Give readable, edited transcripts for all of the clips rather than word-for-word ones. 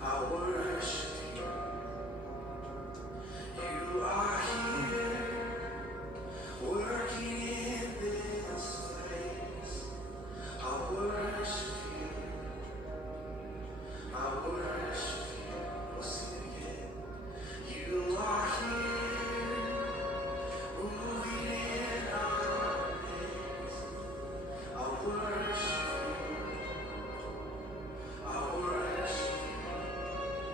I worship you. You are here, working in this place. I worship you. I worship you. We'll sing it again. You are here, moving in our midst. I worship you. I worship you.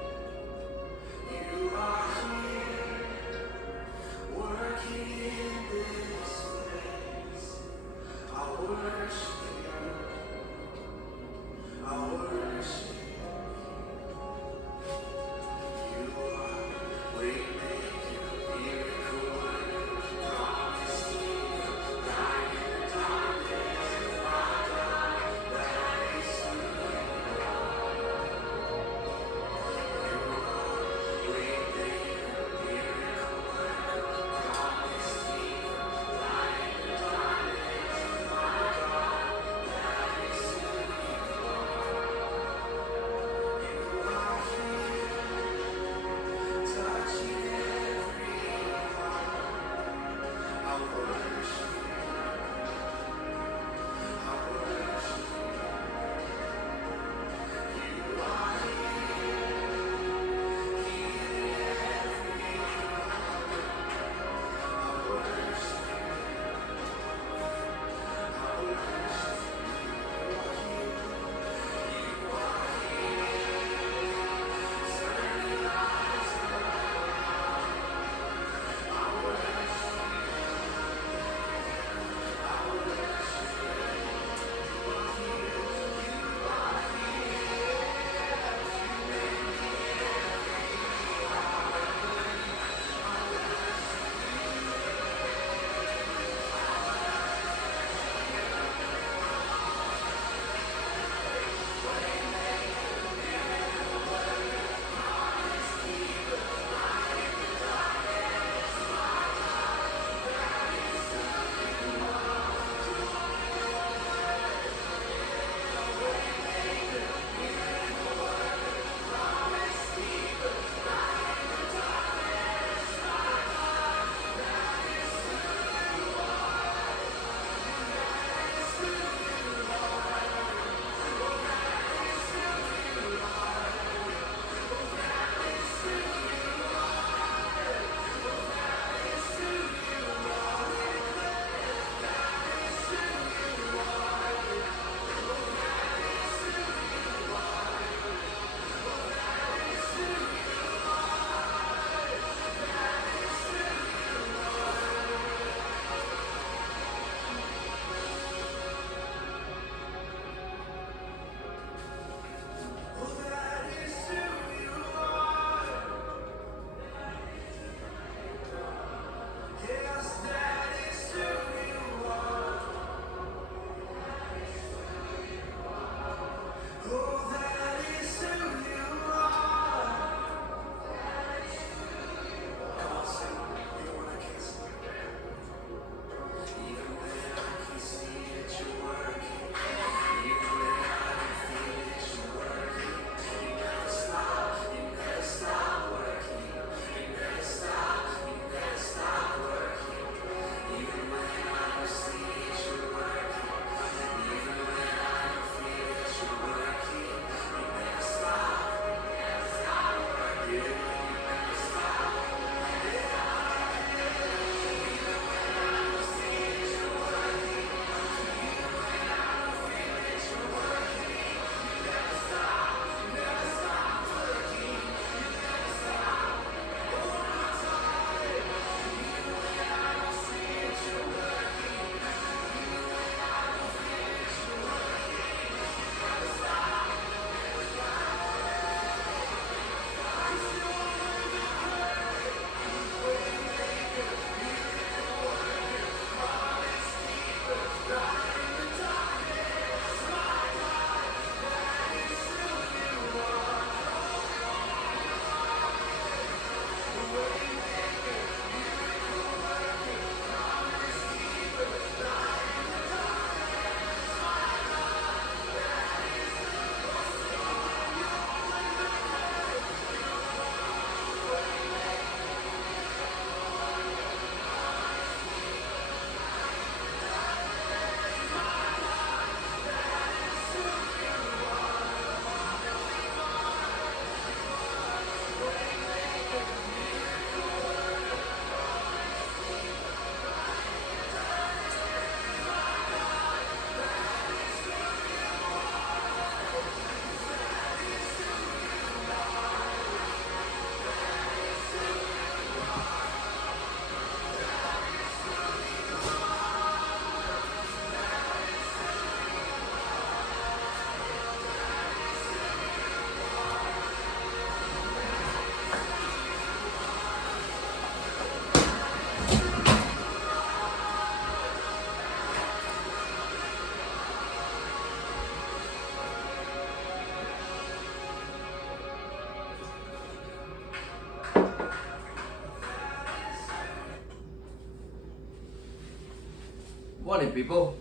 Morning, people.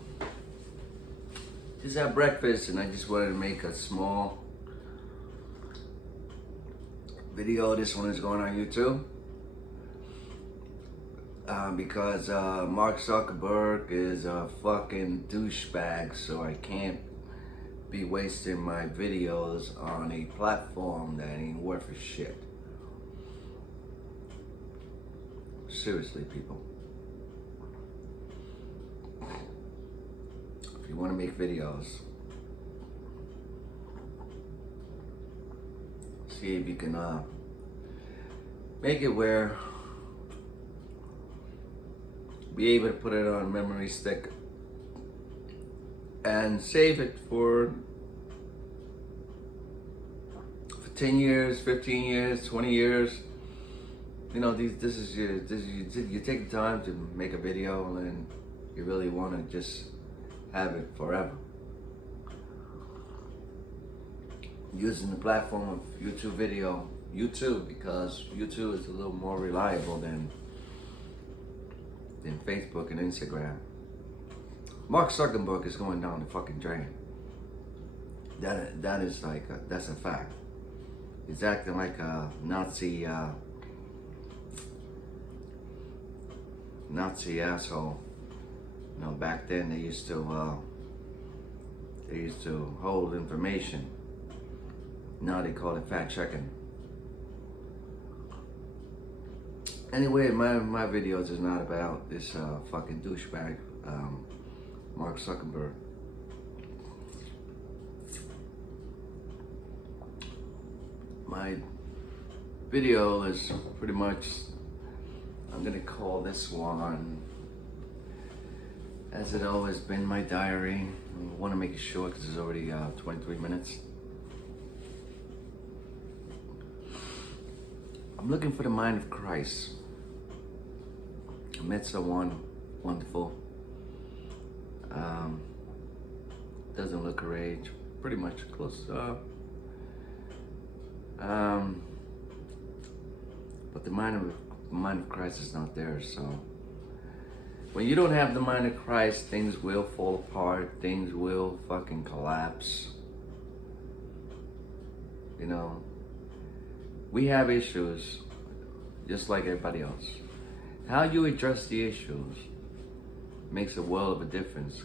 Just had breakfast and I just wanted to make a small video. This one is going on YouTube because Mark Zuckerberg is a fucking douchebag, so I can't be wasting my videos on a platform that ain't worth a shit. Seriously, people. If you want to make videos, see if you can make it where be able to put it on a memory stick and save it for 10 years, 15 years, 20 years. You know, you take the time to make a video and you really want to just have it forever. Using the platform of YouTube because YouTube is a little more reliable than Facebook and Instagram. Mark Zuckerberg is going down the fucking drain. That is like that's a fact. He's acting like a Nazi asshole. You know, back then they used to hold information. Now they call it fact checking. Anyway, my videos is not about this fucking douchebag, Mark Zuckerberg. My video is pretty much, I'm gonna call this one, as it always been, my diary. I want to make it short because it's already 23 minutes. I'm looking for the mind of Christ. I met someone wonderful. Doesn't look her age, pretty much close. But the mind of Christ is not there. So when you don't have the mind of Christ, things will fall apart. Things will fucking collapse. You know, we have issues just like everybody else. How you address the issues makes a world of a difference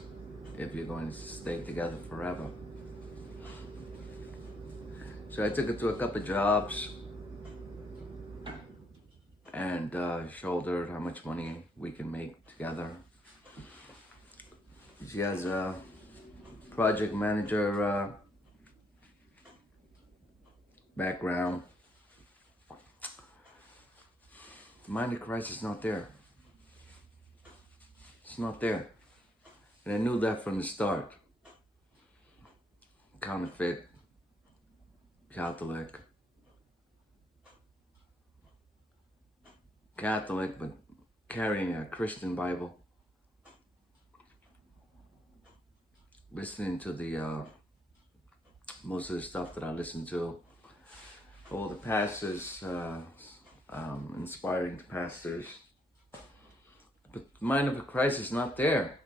if you're going to stay together forever. So I took her to a couple of jobs and showed her how much money we can make together. She has a project manager background. The mind of Christ is not there. It's not there. And I knew that from the start. Counterfeit, Catholic, but carrying a Christian Bible. Listening to the most of the stuff that I listen to. All the pastors, inspiring pastors. But the mind of Christ is not there.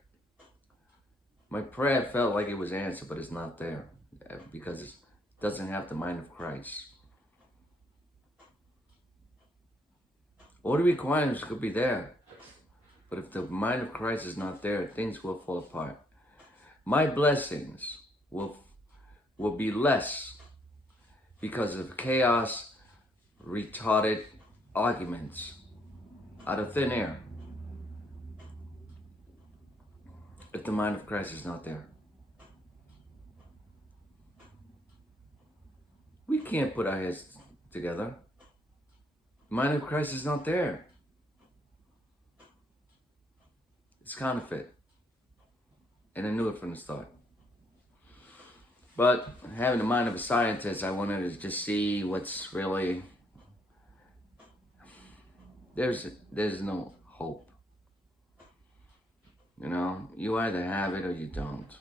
My prayer felt like it was answered, but it's not there because it doesn't have the mind of Christ. All the requirements could be there, but if the mind of Christ is not there, things will fall apart. My blessings will be less because of chaos, retarded arguments out of thin air. If the mind of Christ is not there. We can't put our heads together. The mind of Christ is not there. It's counterfeit. And I knew it from the start. But having the mind of a scientist, I wanted to just see what's really... There's no hope. You know, you either have it or you don't.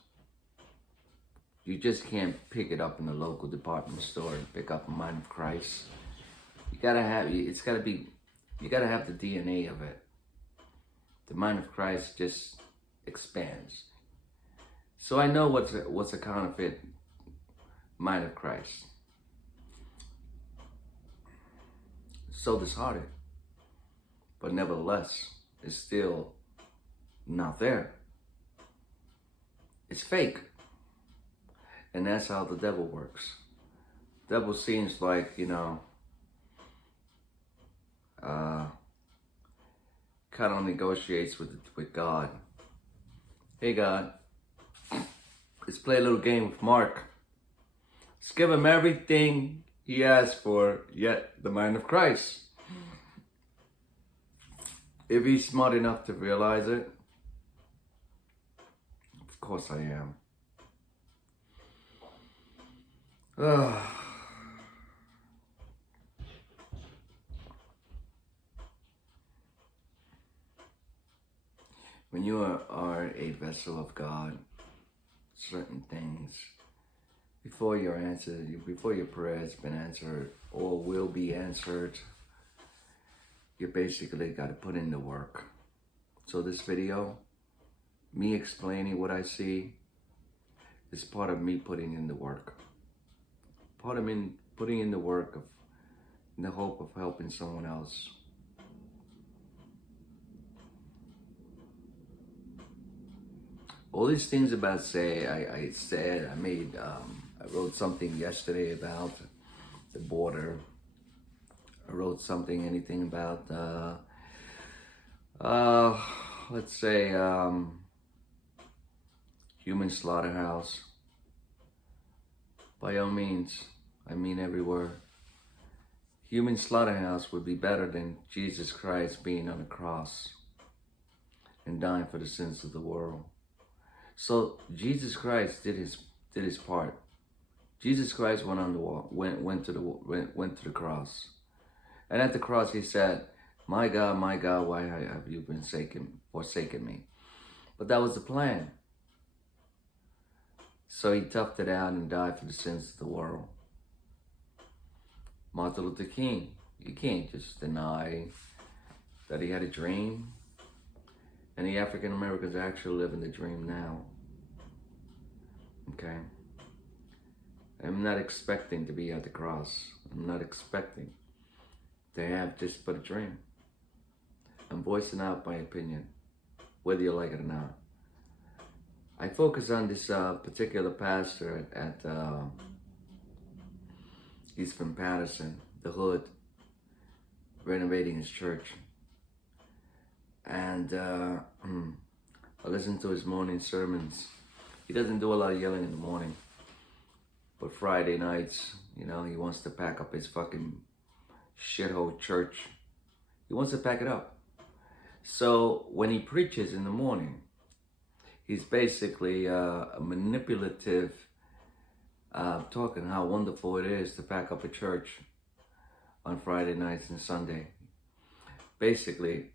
You just can't pick it up in the local department store and pick up a mind of Christ. You gotta have the DNA of it. The mind of Christ just expands. So I know what's a counterfeit mind of Christ. So disheartened, but nevertheless, it's still not there. It's fake. And that's how the devil works. Devil seems like, kind of negotiates with God. Hey God, let's play a little game with Mark. Let's give him everything he asked for, yet the mind of Christ. If he's smart enough to realize it, of course I am. When you are a vessel of God, certain things, before your prayer has been answered or will be answered, you basically got to put in the work. So this video, me explaining what I see, is part of me putting in the work. Part of me putting in the work in the hope of helping someone else. All these things about I wrote something yesterday about the border. I wrote anything about, let's say, human slaughterhouse. By all means, I mean every word. Human slaughterhouse would be better than Jesus Christ being on the cross and dying for the sins of the world. So Jesus Christ did his part. Jesus Christ went on the wall, went to the cross, and at the cross he said, my God, why have you forsaken me?" But that was the plan. So he toughed it out and died for the sins of the world. Martin Luther King, you can't just deny that he had a dream. And the African Americans are actually living the dream now. Okay? I'm not expecting to be at the cross. I'm not expecting to have just but a dream. I'm voicing out my opinion, whether you like it or not. I focus on this particular pastor at he's from Patterson, the hood, renovating his church. And I listen to his morning sermons. He doesn't do a lot of yelling in the morning. But Friday nights, he wants to pack up his fucking shithole church. He wants to pack it up. So when he preaches in the morning, he's basically a manipulative, talking how wonderful it is to pack up a church on Friday nights and Sunday. Basically,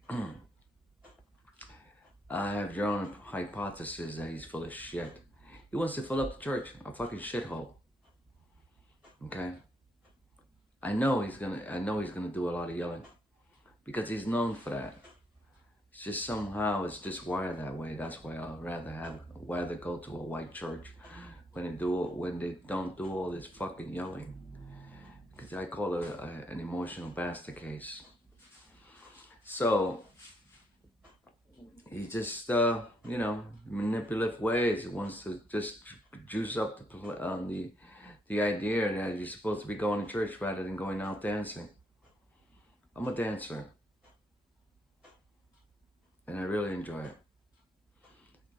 I have drawn a hypothesis that he's full of shit. He wants to fill up the church, a fucking shithole. Okay? I know he's gonna do a lot of yelling because he's known for that. It's just somehow it's just wired that way. That's why I'd rather go to a white church when they don't do all this fucking yelling. Because I call it an emotional bastard case. So he just manipulative ways. He wants to just juice up the idea that you're supposed to be going to church rather than going out dancing. I'm a dancer. And I really enjoy it.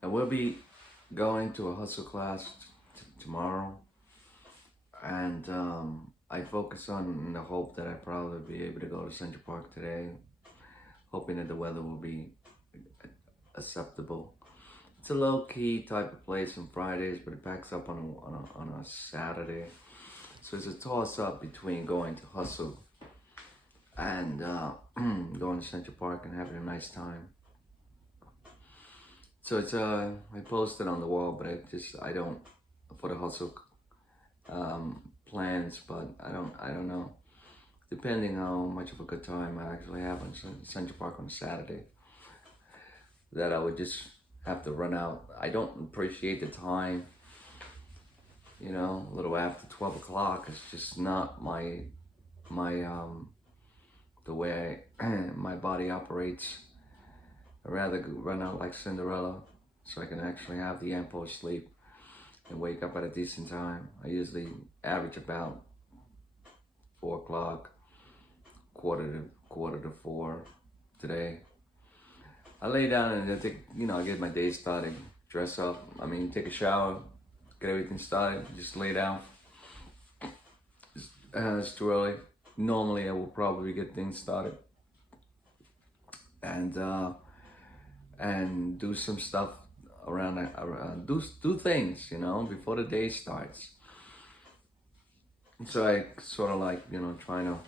And we'll be going to a hustle class tomorrow. And I focus on the hope that I probably be able to go to Central Park today. Hoping that the weather will be acceptable. It's a low-key type of place on Fridays, but it packs up on a Saturday. So it's a toss-up between going to hustle and going to Central Park and having a nice time. So it's I posted on the wall, but I don't for the hustle plans, but I don't know. Depending how much of a good time I actually have on Central Park on Saturday, that I would just have to run out. I don't appreciate the time. You know, a little after 12 o'clock. It's just not my the way my body operates. I'd rather run out like Cinderella so I can actually have the ample sleep and wake up at a decent time. I usually average about 4 o'clock, quarter to 4 today. I lay down and I take, I get my day started, dress up, take a shower, get everything started, just lay down. It's too early. Normally I will probably get things started and do some stuff do things, before the day starts. So I sort of like, trying to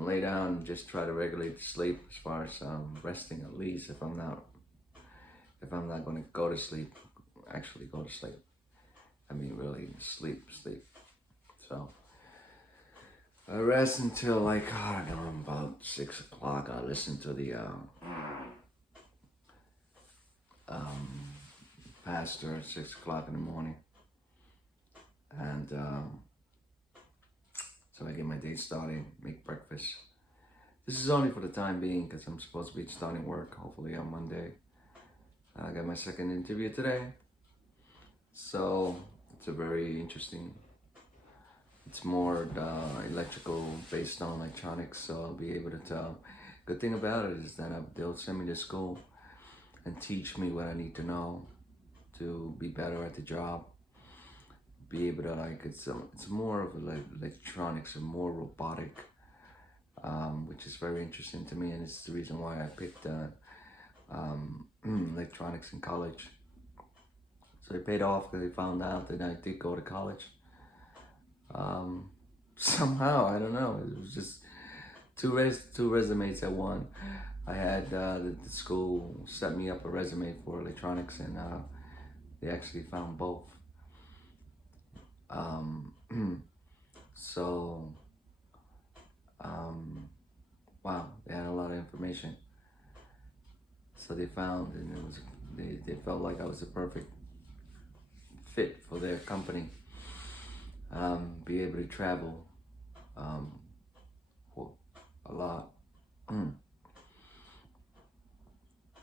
lay down and just try to regulate the sleep as far as resting, at least if I'm not going to go to sleep, actually go to sleep. Really sleep. So I rest until like, I don't know, about 6 o'clock. I listen to the pastor at 6 o'clock in the morning. And so I get my day started, make breakfast. This is only for the time being because I'm supposed to be starting work hopefully on Monday. I got my second interview today. So it's a very interesting, it's more electrical, based on electronics, so I'll be able to tell. Good thing about it is that they'll send me to school and teach me what I need to know to be better at the job. Be able to it's more of electronics and more robotic, which is very interesting to me, and it's the reason why I picked electronics in college. So it paid off because they found out that I did go to college. Somehow, I don't know, it was just two resumes at one. I had the school set me up a resume for electronics, and they actually found both. Wow, they had a lot of information. So they found, and it was they felt like I was the perfect fit for their company. Be able to travel for a lot.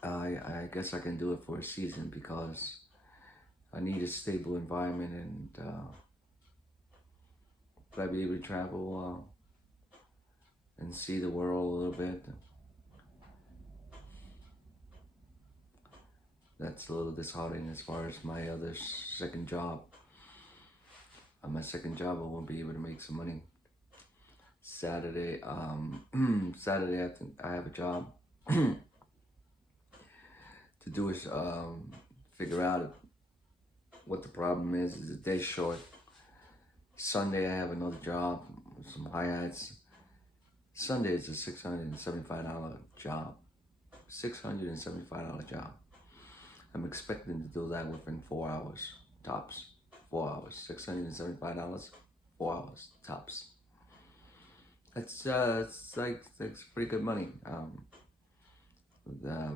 I guess I can do it for a season because I need a stable environment, and but I'll be able to travel and see the world a little bit. That's a little disheartening as far as my other second job. My second job, I won't be able to make some money. Saturday, Saturday I have a job to do is figure out what the problem is. Is the day short? Sunday I have another job, some hi-hats. Sunday is a $675 job. $675 job. I'm expecting to do that within 4 hours, tops. 4 hours, $675, 4 hours, tops. That's pretty good money.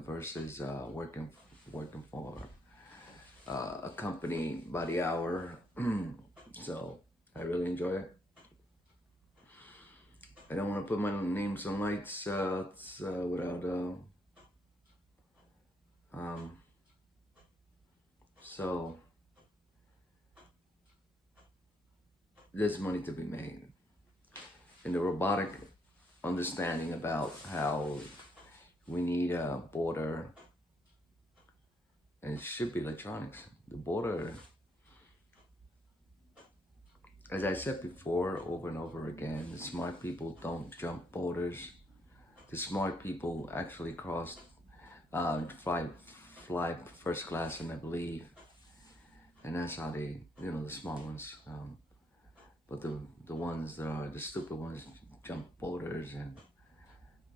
Versus working for a company by the hour. So I really enjoy it. I don't want to put my names on lights without so there's money to be made. In the robotic understanding about how we need a border, and it should be electronics. The border, as I said before, over and over again, the smart people don't jump borders. The smart people actually fly first class, and I believe, and that's how they, the small ones. But the ones that are the stupid ones jump borders,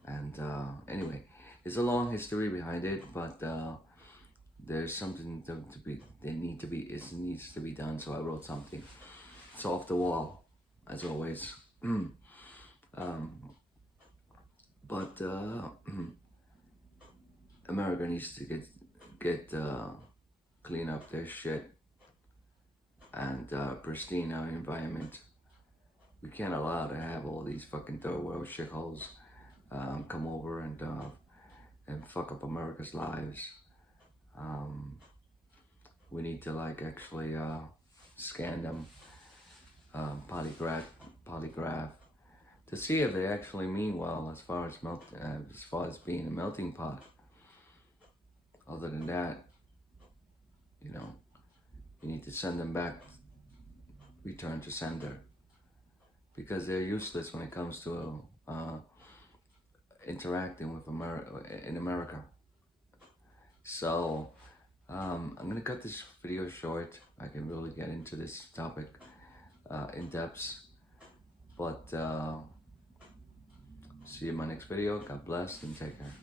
and anyway, it's a long history behind it, but there's something it needs to be done. So I wrote something. It's off the wall, as always. But America needs to get get clean up their shit and pristine our environment. We can't allow to have all these fucking third world shitholes come over and fuck up America's lives. We need to like actually scan them, polygraph, to see if they actually mean well as far as being a melting pot. Other than that, you know, you need to send them back, return to sender, because they're useless when it comes to interacting with in America. So I'm gonna cut this video short. I can really get into this topic in depth, but see you in my next video. God bless and take care.